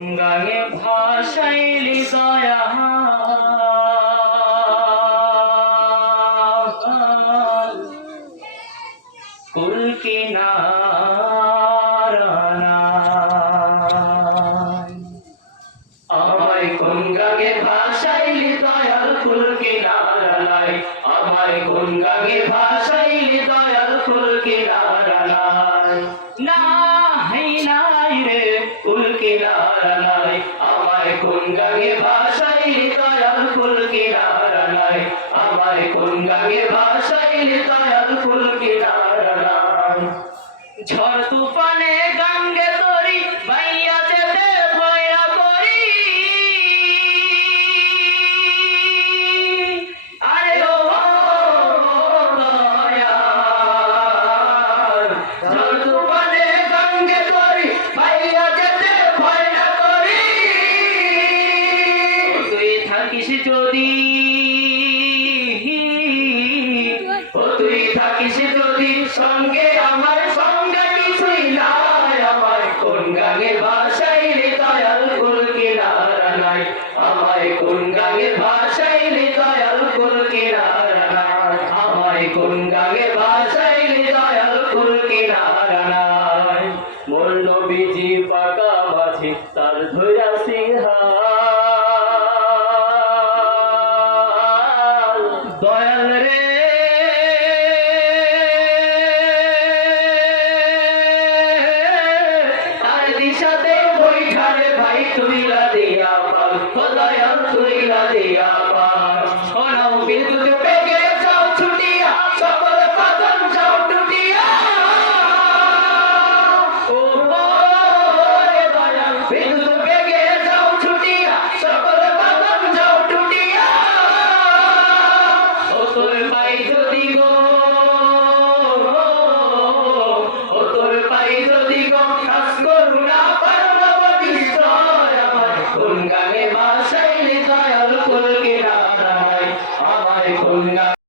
গাঙে ভাসাইলি দয়া কুল কিনারায় কুল নাই আমায় কোন গাঙে ভাসাইলি যদি ও তুই থাকিস যদি সঙ্গে আমার সঙ্গে কিছুই নাই আমার কোন গাঙে ভাষাইলে দয়াল কুল কিনারা নাই? আমায় কোন গাঙে ভাষাইলে দয়াল কুল কিনারা নাই? আমায় কোন গাঙে ভাষাইলে দয়াল কুল কিনারা নাই? মোর নবীজি পাকা মাঝি তার ধৈরা সিংহাল দয়াল রে। আর দিশাতে বৈঠারে ভাই তুইলা ভালোবাসাইলে দয়াল কুলকে দাঁড়ায় আমায় খুলনা